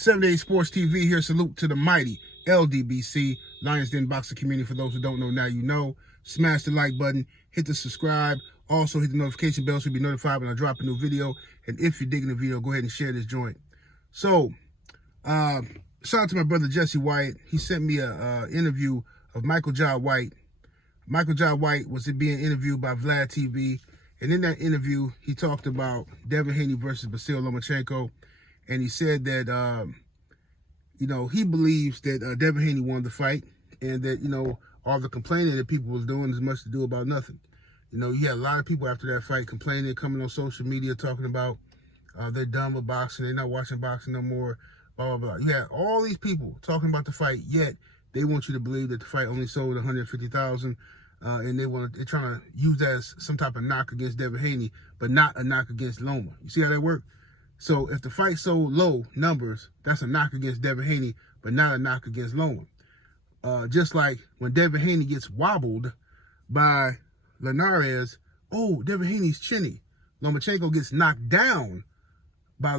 7 Days Sports TV here. Salute to the mighty LDBC, Lions Den Boxing community. For those who don't know, now you know. Smash the like button, hit the subscribe. Also hit the notification bell so you'll be notified when I drop a new video. And if you're digging the video, go ahead and share this joint. So, shout out to my brother Jesse White. He sent me a interview of Michael Jai White. Michael Jai White was being interviewed by VladTv. And in that interview, he talked about Devin Haney versus Vasyl Lomachenko. And he said that, he believes that Devin Haney won the fight. And that, all the complaining that people was doing is much to do about nothing. You had a lot of people after that fight complaining, coming on social media, talking about they're done with boxing, they're not watching boxing no more, blah, blah, blah. You had all these people talking about the fight, yet they want you to believe that the fight only sold 150,000, and they're trying to use that as some type of knock against Devin Haney, but not a knock against Loma. You see how that works? So if the fight sold low numbers, that's a knock against Devin Haney, but not a knock against Loma. Just like when Devin Haney gets wobbled by Linares, oh, Devin Haney's chinny. Lomachenko gets knocked down by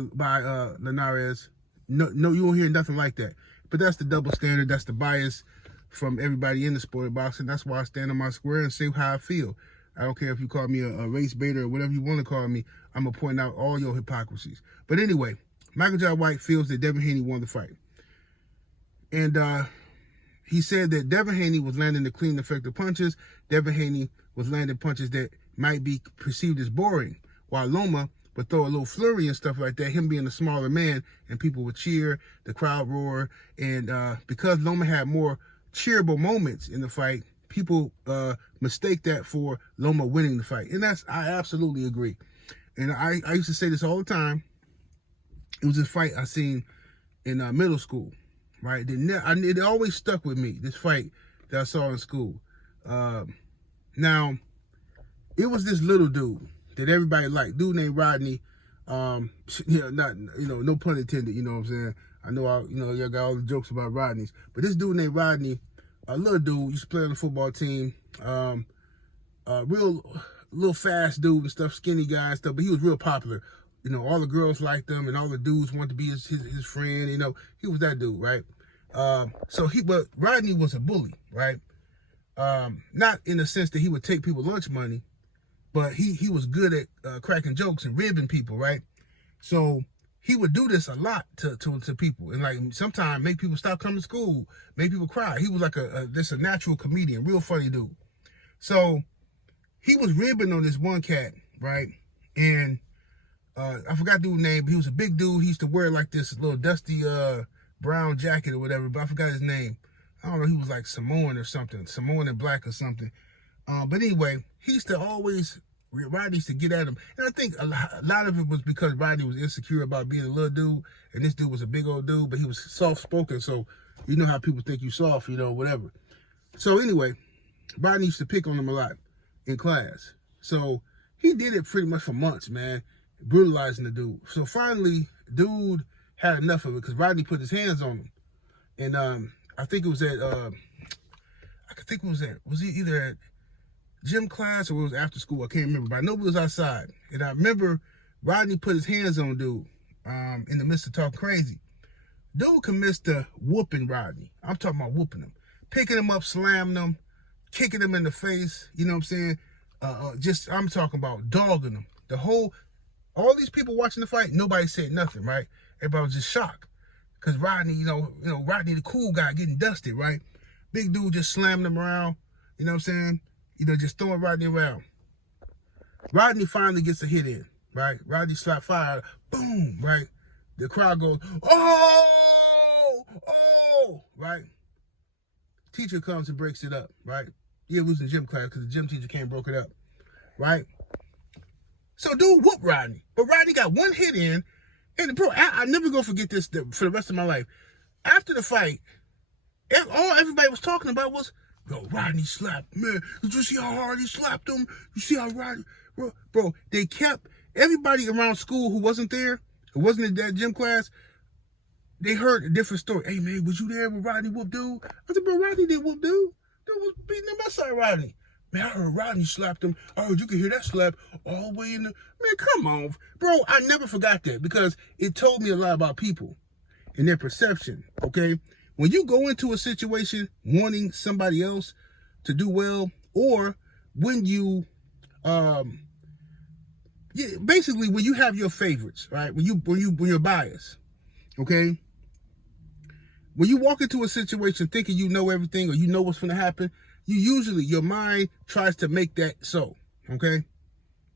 Linares. No, you won't hear nothing like that. But that's the double standard. That's the bias from everybody in the sport of boxing. That's why I stand on my square and say how I feel. I don't care if you call me a race baiter or whatever you want to call me. I'm going to point out all your hypocrisies. But anyway, Michael Jai White feels that Devin Haney won the fight. And he said that Devin Haney was landing the clean, effective punches. Devin Haney was landing punches that might be perceived as boring, while Loma would throw a little flurry and stuff like that, him being a smaller man, and people would cheer, the crowd roar. And because Loma had more cheerable moments in the fight, people mistake that for Loma winning the fight. And I absolutely agree. And I used to say this all the time. It was a fight I seen in middle school, right? It always stuck with me, this fight that I saw in school. Now, it was this little dude that everybody liked, dude named Rodney. No pun intended, you know what I'm saying? I know, y'all got all the jokes about Rodneys, but this dude named Rodney, a little dude, used to play on the football team, real fast dude and stuff, skinny guy and stuff, but he was real popular. All the girls liked him, and all the dudes wanted to be his friend. He was that dude, right? But Rodney was a bully, right? Not in the sense that he would take people lunch money, but he was good at cracking jokes and ribbing people, right? So he would do this a lot to people, and like sometimes make people stop coming to school, make people cry. He was like a natural comedian, real funny dude. So he was ribbing on this one cat, right? And I forgot the dude's name, but he was a big dude. He used to wear like this little dusty brown jacket or whatever, but I forgot his name. I don't know, he was like Samoan or something, Samoan and black or something. But anyway, Rodney used to get at him. And I think a lot of it was because Rodney was insecure about being a little dude, and this dude was a big old dude, but he was soft-spoken, so you know how people think you soft, whatever. So anyway, Rodney used to pick on him a lot in class. So he did it pretty much for months, man, brutalizing the dude. So finally, dude had enough of it because Rodney put his hands on him. And I think it was was it either at gym class or it was after school? I can't remember, but I know it was outside. And I remember Rodney put his hands on dude in the midst of talking crazy. Dude commenced to whooping Rodney. I'm talking about whooping him. Picking him up, slamming him, kicking him in the face, you know what I'm saying? I'm talking about dogging him. All these people watching the fight, nobody said nothing, right? Everybody was just shocked. Because Rodney, Rodney the cool guy getting dusted, right? Big dude just slamming him around, you know what I'm saying? Just throwing Rodney around. Rodney finally gets a hit in, right? Rodney slap fire, boom, right? The crowd goes, oh, right? Teacher comes and breaks it up, right? Yeah, it was in gym class because the gym teacher came and broke it up, right? So dude whooped Rodney, but Rodney got one hit in, and bro, I never gonna forget this for the rest of my life. After the fight, all everybody was talking about was, Rodney slapped, man. Did you see how hard he slapped him? You see how Rodney, bro, they kept, everybody around school who wasn't there, who wasn't in that gym class, they heard a different story. Hey man, was you there when Rodney whooped dude? I said, bro, Rodney didn't whoop dude. Dude was beating the mess out of Rodney. Man, I heard Rodney slapped him. I heard you could hear that slap all the way in the... Man, come on. Bro, I never forgot that because it told me a lot about people. and their perception, okay? When you go into a situation wanting somebody else to do well, or when you, basically when you have your favorites, right? When you're biased, okay? When you walk into a situation thinking you know everything or you know what's going to happen, your mind tries to make that so, okay?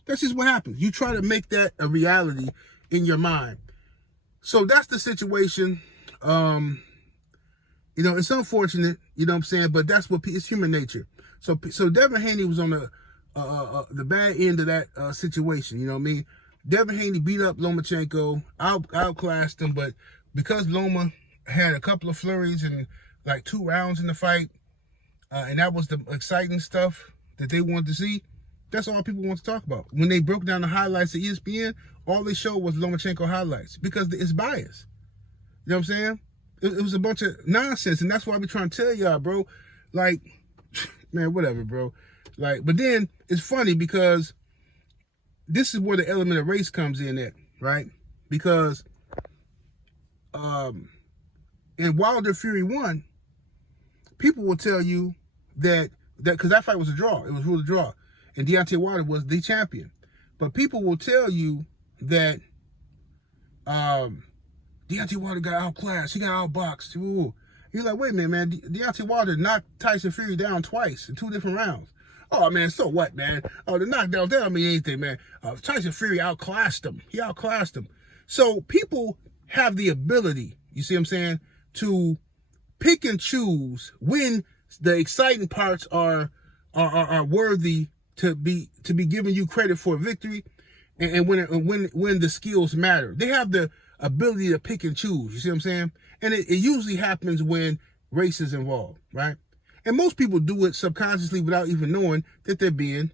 That's just what happens. You try to make that a reality in your mind. So that's the situation. It's unfortunate, you know what I'm saying? But that's it's human nature. So Devin Haney was on the bad end of that situation, you know what I mean? Devin Haney beat up Lomachenko, outclassed him, but because Loma had a couple of flurries and like 2 rounds in the fight, and that was the exciting stuff that they wanted to see, that's all people want to talk about. When they broke down the highlights of ESPN, all they showed was Lomachenko highlights because it's biased. You know what I'm saying? It was a bunch of nonsense, and that's why I be trying to tell y'all, bro. Like, man, whatever, bro. Like, but then it's funny because this is where the element of race comes in at, right? Because in Wilder Fury 1, people will tell you that because that fight was a draw. It was ruled a draw. And Deontay Wilder was the champion. But people will tell you that Deontay Wilder got outclassed. He got outboxed. Ooh. You're like, wait a minute, man. Deontay Wilder knocked Tyson Fury down twice in 2 different rounds. Oh, man, so what, man? Oh, the knockdown don't mean anything, man. Tyson Fury outclassed him. He outclassed him. So people have the ability, you see what I'm saying, to pick and choose when the exciting parts are worthy to be giving you credit for a victory, and when the skills matter. They have the ability to pick and choose, you see what I'm saying? And it usually happens when race is involved, right? And most people do it subconsciously without even knowing that they're being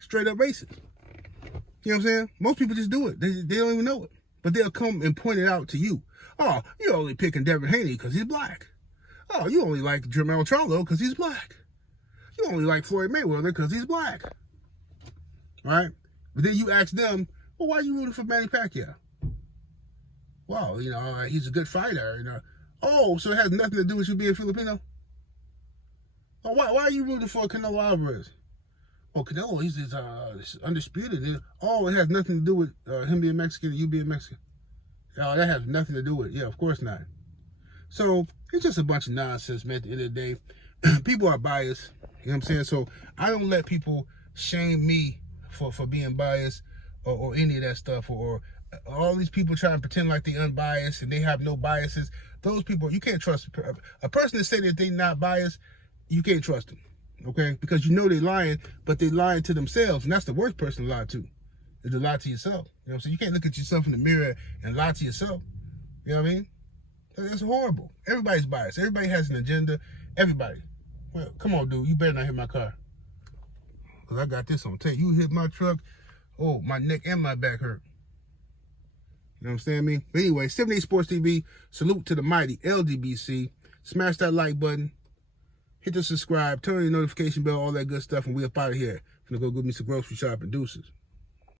straight up racist. You know what I'm saying? Most people just do it. They don't even know it. But they'll come and point it out to you. Oh, you're only picking Devin Haney because he's black. Oh, you only like Jermell Charlo because he's black. You only like Floyd Mayweather because he's black. Right? But then you ask them, well, why are you rooting for Manny Pacquiao? Well, he's a good fighter. Oh, so it has nothing to do with you being Filipino? Oh, why are you rooting for Canelo Alvarez? Oh, Canelo, he's undisputed. Oh, it has nothing to do with him being Mexican and you being Mexican. Oh, that has nothing to do with it. Yeah, of course not. So it's just a bunch of nonsense, man, at the end of the day. People are biased. You know what I'm saying? So I don't let people shame me for being biased or any of that stuff, or all these people try to pretend like they unbiased and they have no biases. Those people, you can't trust. A person that say that they're not biased, you can't trust them, okay? Because you know they're lying, but they're lying to themselves, and that's the worst person to lie to, is to lie to yourself. You know what I'm saying? You can't look at yourself in the mirror and lie to yourself. You know what I mean? That's horrible. Everybody's biased. Everybody has an agenda. Everybody. Well, come on, dude. You better not hit my car. Because I got this on tape. You hit my truck, oh, my neck and my back hurt. You know what I'm saying, me? But anyway, 78 Sports TV, salute to the mighty LDBC. Smash that like button. Hit the subscribe. Turn on the notification bell, all that good stuff, and we up out of here. Gonna go get me some grocery shopping. Deuces.